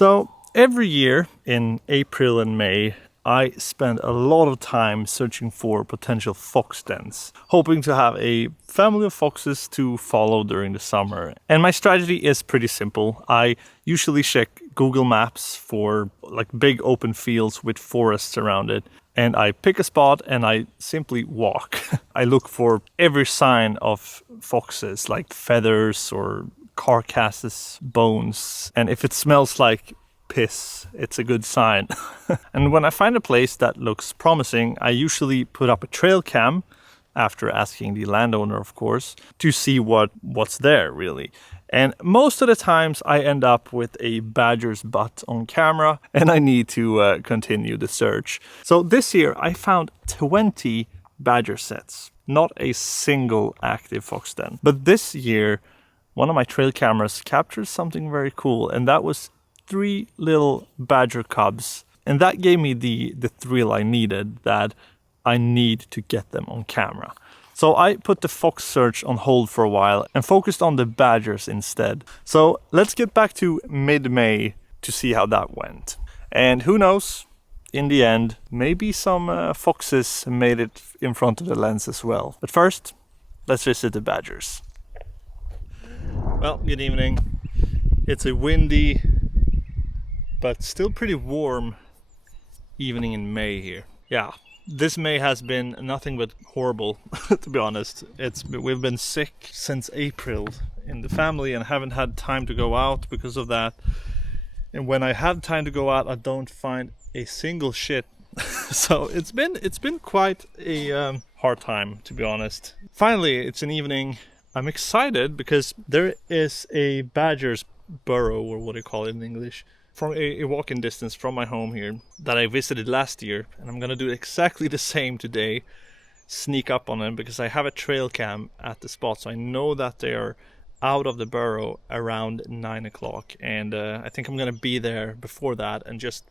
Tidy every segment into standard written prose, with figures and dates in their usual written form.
So every year in April and May, I spend a lot of time searching for potential fox dens, hoping to have a family of foxes to follow during the summer. And my strategy is pretty simple. I usually check Google Maps for like big open fields with forests around it. And I pick a spot and I simply walk. I look for every sign of foxes, like feathers or carcasses, bones. And if it smells like piss, it's a good sign. And when I find a place that looks promising, I usually put up a trail cam, after asking the landowner, of course, to see what's there, really. And most of the times I end up with a badger's butt on camera and I need to continue the search. So this year I found 20 badger sets, not a single active fox den. But this year, one of my trail cameras captured something very cool, and that was 3 little badger cubs. And that gave me the thrill I needed, that I need to get them on camera. So I put the fox search on hold for a while and focused on the badgers instead. So let's get back to mid-May to see how that went. And who knows, in the end, maybe some foxes made it in front of the lens as well. But first, let's visit the badgers. Well, good evening. It's a windy, but still pretty warm evening in May here. Yeah. This May has been nothing but horrible, to be honest. We've been sick since April in the family and haven't had time to go out because of that. And when I have time to go out, I don't find a single shit. So it's been quite a hard time, to be honest. Finally, it's an evening. I'm excited because there is a badger's burrow, or what do you call it in English, from a walking distance from my home here that I visited last year, and I'm gonna do exactly the same today. Sneak up on them because I have a trail cam at the spot, so I know that they are out of the burrow around 9 o'clock, and I think I'm gonna be there before that and just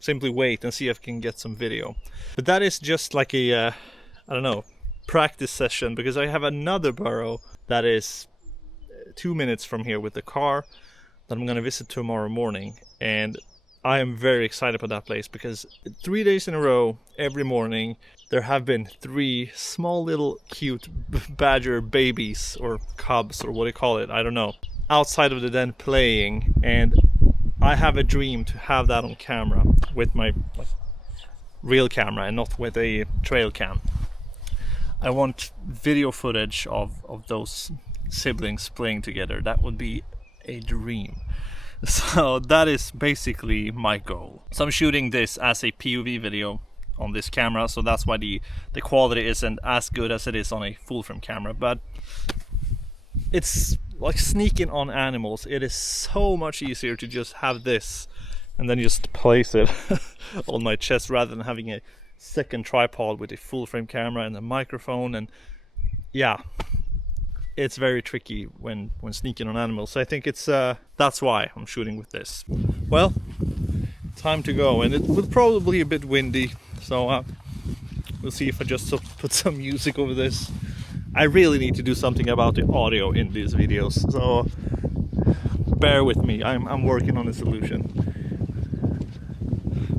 simply wait and see if I can get some video. But that is just like a I don't know, practice session, because I have another burrow that is 2 minutes from here with the car that I'm gonna visit tomorrow morning. And I am very excited about that place because 3 days in a row, every morning, there have been 3 small little cute badger babies or cubs, or what do you call it, I don't know, outside of the den playing. And I have a dream to have that on camera with my real camera and not with a trail cam. I want video footage of those siblings playing together. That would be a dream. So that is basically my goal. So I'm shooting this as a POV video on this camera, so that's why the quality isn't as good as it is on a full frame camera. But it's like sneaking on animals. It is so much easier to just have this and then just place it on my chest rather than having a second tripod with a full frame camera and a microphone. And yeah, it's very tricky when sneaking on animals. So I think it's that's why I'm shooting with this. Well, time to go, and it will probably be a bit windy, so we'll see if I just put some music over this. I really need to do something about the audio in these videos, so bear with me. I'm working on a solution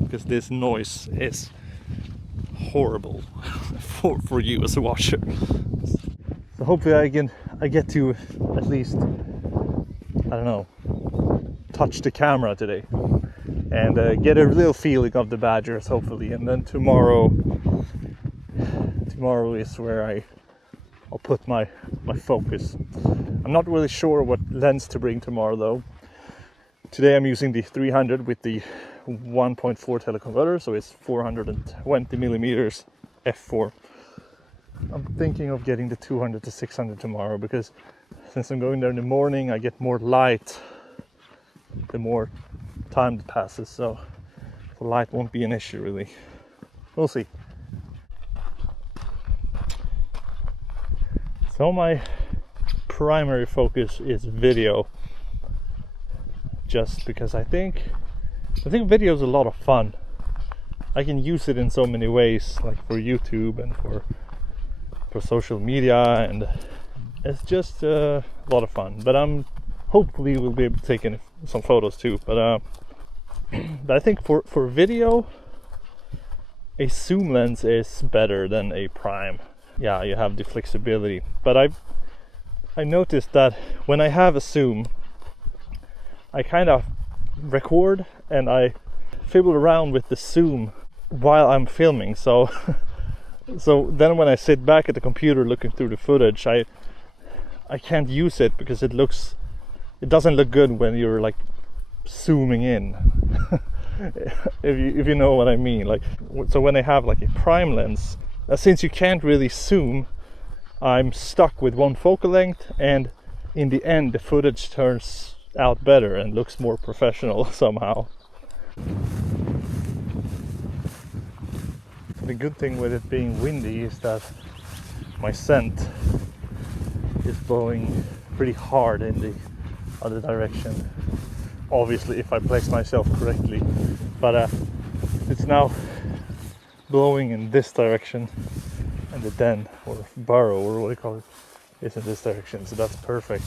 because this noise is horrible for you as a watcher. So hopefully I get to at least, I don't know, touch the camera today and get a real feeling of the badgers, hopefully. And then tomorrow is where I'll put my focus. I'm not really sure what lens to bring tomorrow though. Today I'm using the 300 with the 1.4 teleconverter, so it's 420 millimeters f4. I'm thinking of getting the 200 to 600 tomorrow, because since I'm going there in the morning, I get more light the more time that passes, so the light won't be an issue really. We'll see. So my primary focus is video, just because I think video is a lot of fun. I can use it in so many ways, like for YouTube and for social media, and it's just a lot of fun. But hopefully we'll be able to take in some photos too. But But I think for video, a zoom lens is better than a prime. Yeah, you have the flexibility. But I noticed that when I have a zoom, I kind of record and I fiddle around with the zoom while I'm filming. So so then when I sit back at the computer looking through the footage, I can't use it because it doesn't look good when you're like zooming in. if you know what I mean. Like, so when I have like a prime lens, since you can't really zoom, I'm stuck with one focal length, and in the end the footage turns out better and looks more professional somehow. The good thing with it being windy is that my scent is blowing pretty hard in the other direction. Obviously, if I place myself correctly, but it's now blowing in this direction, and the den or burrow or what do you call it is in this direction, so that's perfect.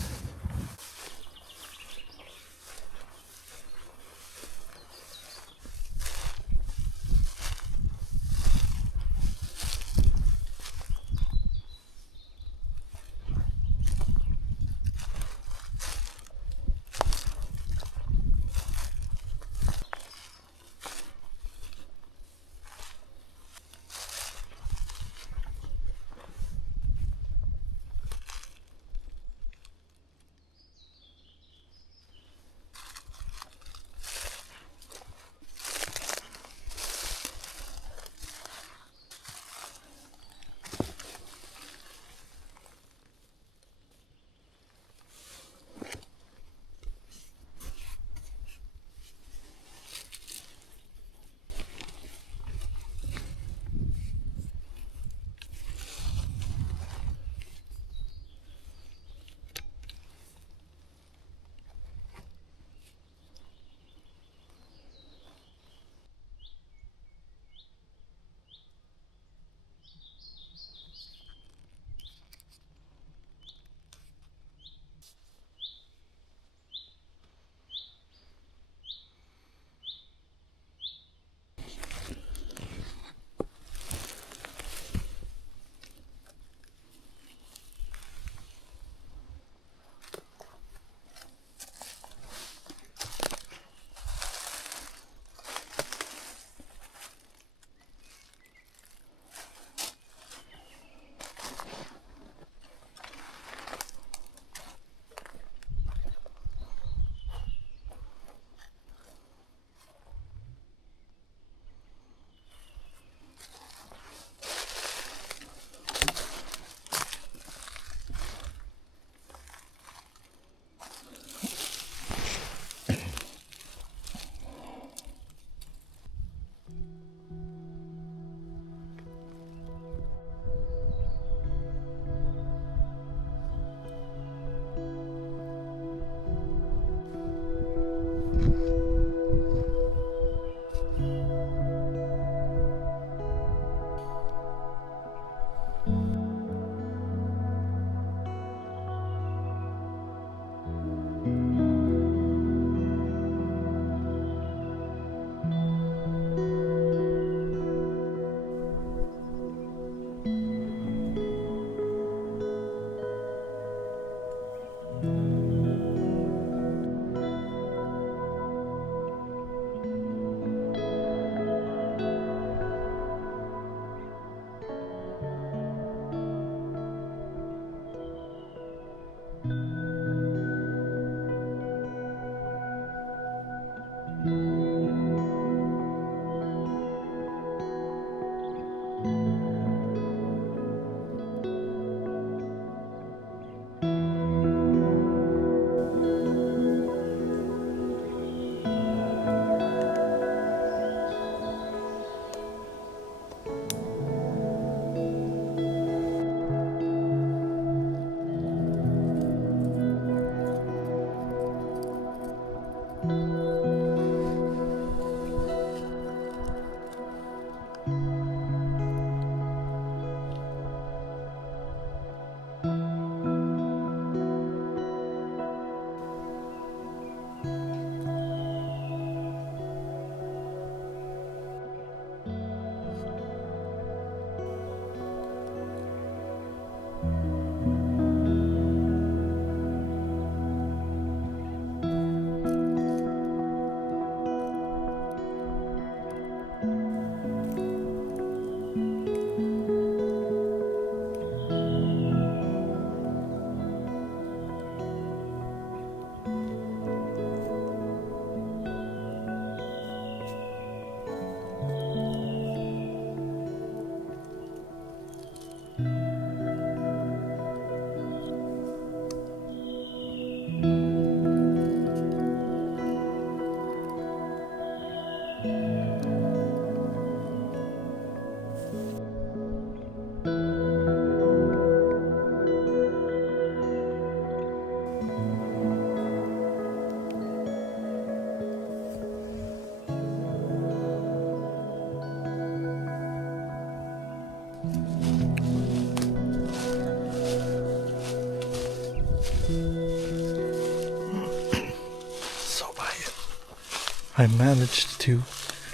I managed to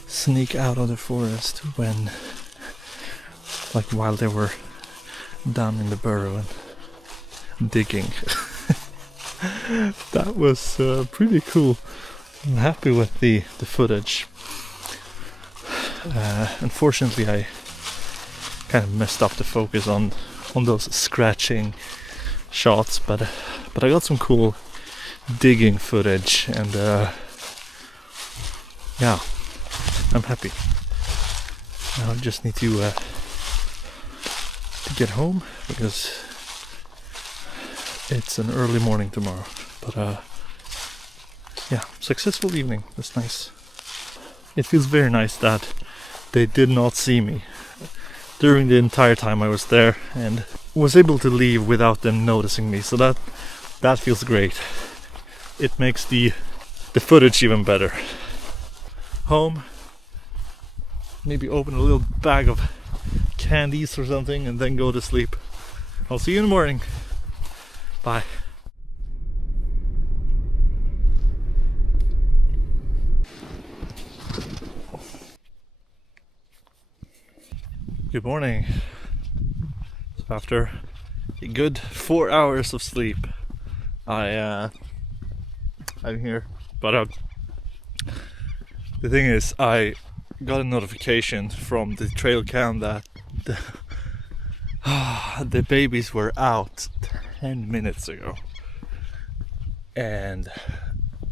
sneak out of the forest when, like, while they were down in the burrow and digging. That was pretty cool. I'm happy with the footage. Unfortunately, I kind of messed up the focus on those scratching shots, but I got some cool digging footage, and yeah, I'm happy. Now I just need to get home because it's an early morning tomorrow. But yeah, successful evening. That's nice. It feels very nice that they did not see me during the entire time I was there, and was able to leave without them noticing me. So that feels great. It makes the footage even better. Home, maybe open a little bag of candies or something, and then go to sleep. I'll see you in the morning. Bye. Good morning. So after a good 4 hours of sleep, I'm here. But the thing is, I got a notification from the trail cam that the babies were out 10 minutes ago, and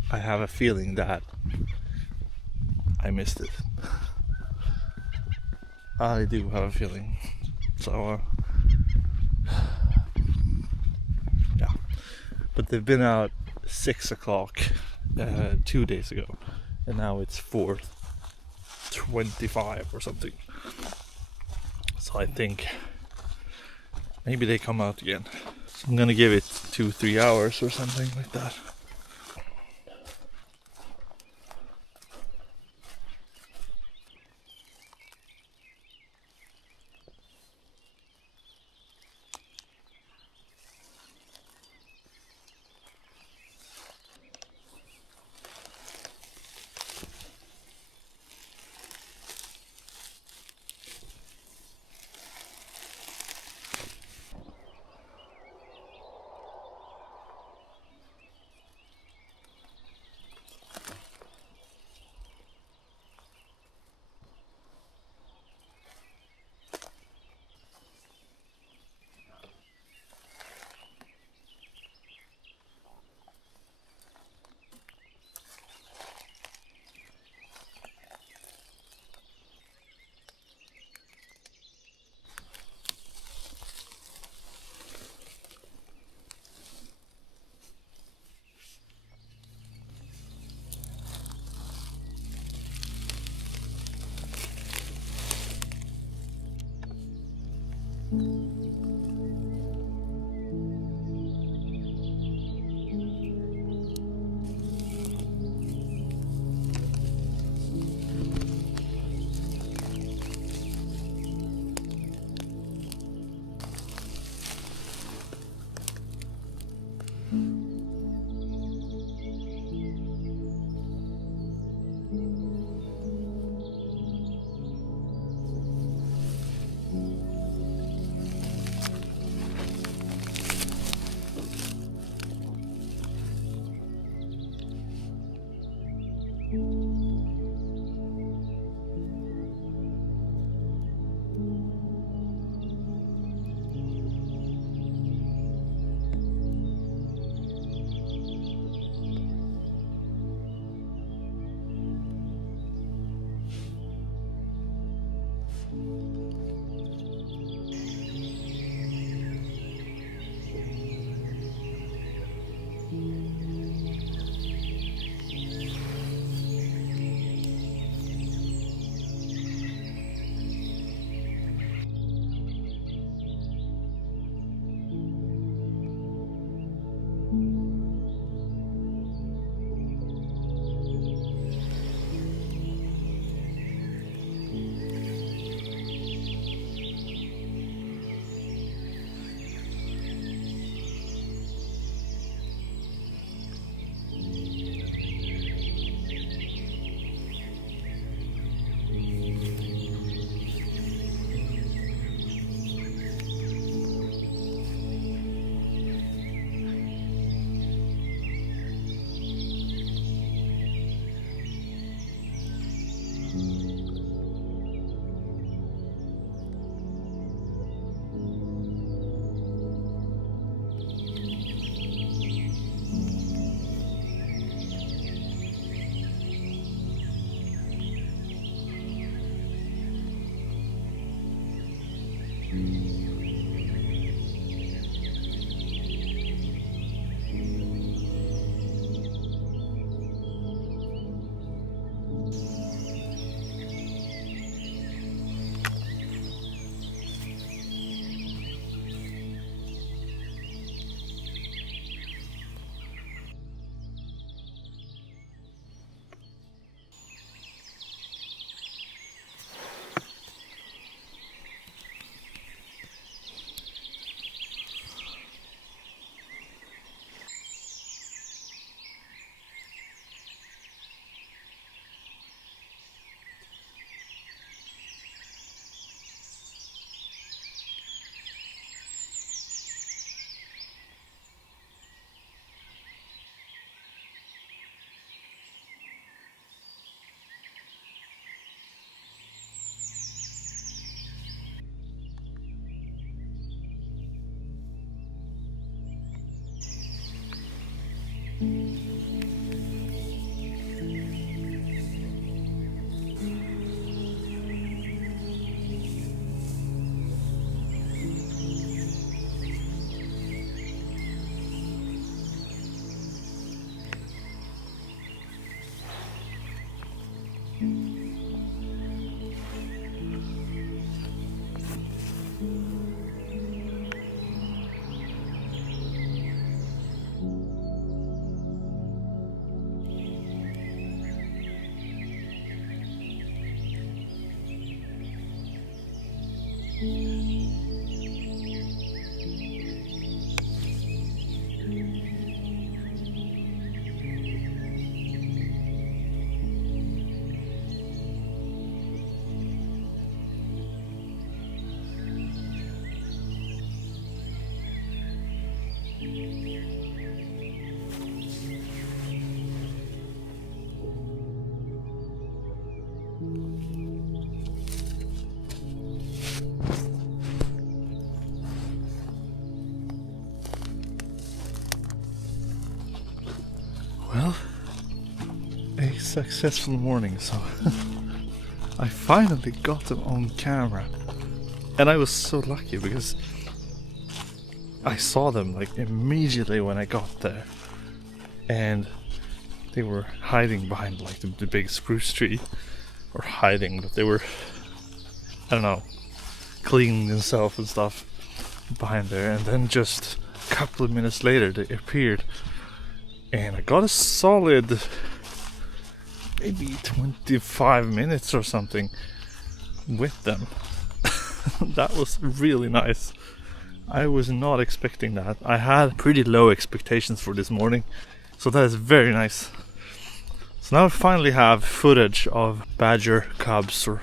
I have a feeling that I missed it. I do have a feeling. So yeah, but they've been out 6 o'clock 2 days ago, and now it's 4:25 or something. So I think maybe they come out again. So I'm gonna give it 2-3 hours or something like that. Well, a successful morning, so I finally got them on camera. And I was so lucky because I saw them like immediately when I got there. And they were hiding behind like the big spruce tree. Or hiding, but they were, I don't know, cleaning themselves and stuff behind there. And then just a couple of minutes later they appeared. And I got a solid maybe 25 minutes or something with them. That was really nice. I was not expecting that. I had pretty low expectations for this morning, so that is very nice. So now I finally have footage of badger cubs or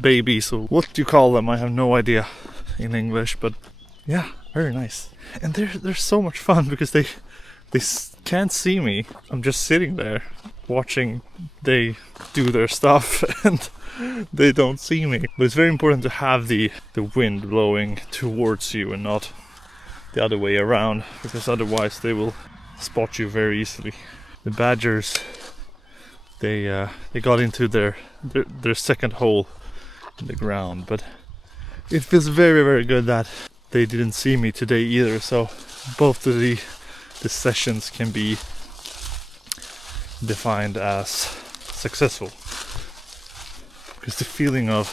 babies, or what do you call them? I have no idea in English, but yeah, very nice. And they're so much fun because they can't see me. I'm just sitting there watching they do their stuff and they don't see me. But it's very important to have the wind blowing towards you and not the other way around, because otherwise they will spot you very easily. The badgers, they got into their second hole in the ground, but it feels very, very good that they didn't see me today either, so both of the sessions can be defined as successful. Because the feeling of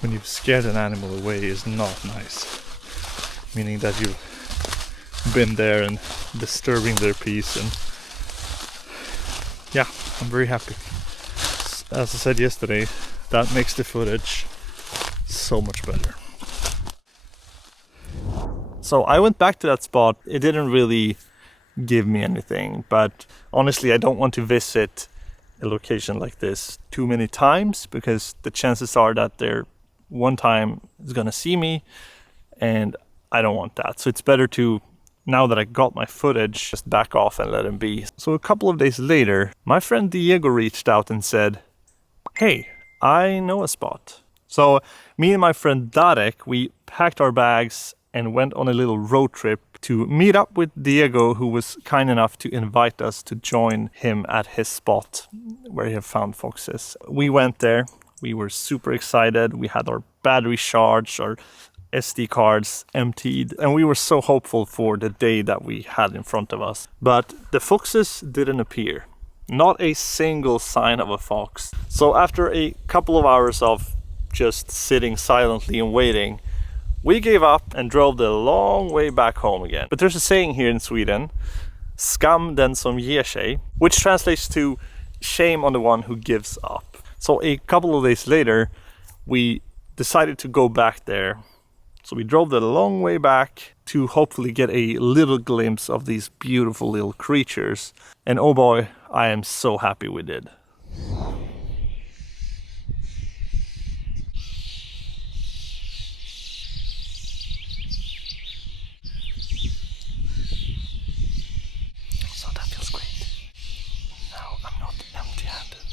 when you've scared an animal away is not nice, meaning that you've been there and disturbing their peace. And yeah, I'm very happy. As I said yesterday, that makes the footage so much better. So I went back to that spot. It didn't really give me anything, but honestly I don't want to visit a location like this too many times, because the chances are that they're one time is gonna see me, and I don't want that. So it's better to, now that I got my footage, just back off and let him be. So a couple of days later, my friend Diego reached out and said, "Hey, I know a spot." So me and my friend Darek, we packed our bags and went on a little road trip to meet up with Diego, who was kind enough to invite us to join him at his spot where he had found foxes. We went there. We were super excited. We had our battery charged, our SD cards emptied, and we were so hopeful for the day that we had in front of us. But the foxes didn't appear. Not a single sign of a fox. So after a couple of hours of just sitting silently and waiting, we gave up and drove the long way back home again. But there's a saying here in Sweden, skam den som ger sig, which translates to shame on the one who gives up. So a couple of days later, we decided to go back there. So we drove the long way back to hopefully get a little glimpse of these beautiful little creatures. And oh boy, I am so happy we did. So that feels great. Now I'm not empty-handed.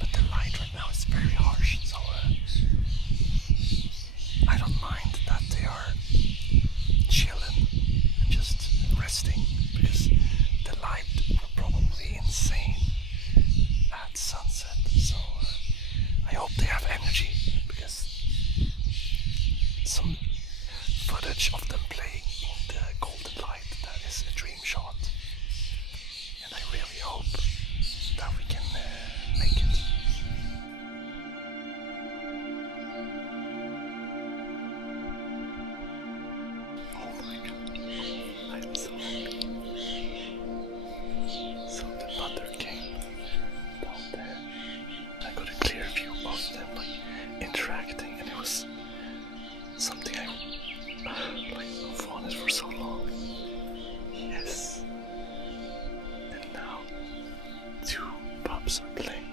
But the light right now is very harsh, so I don't mind that they are chilling and just resting, because the light will probably be insane at sunset. So I hope they have energy, because some footage of them playing in the golden light, that is a dream shot, and I really hope that we can make it. Oh my god, I'm so happy. So the mother came down there. I got a clear view of them like interacting, and it was something I wanted for so long. Yes. And now 2 pups are playing.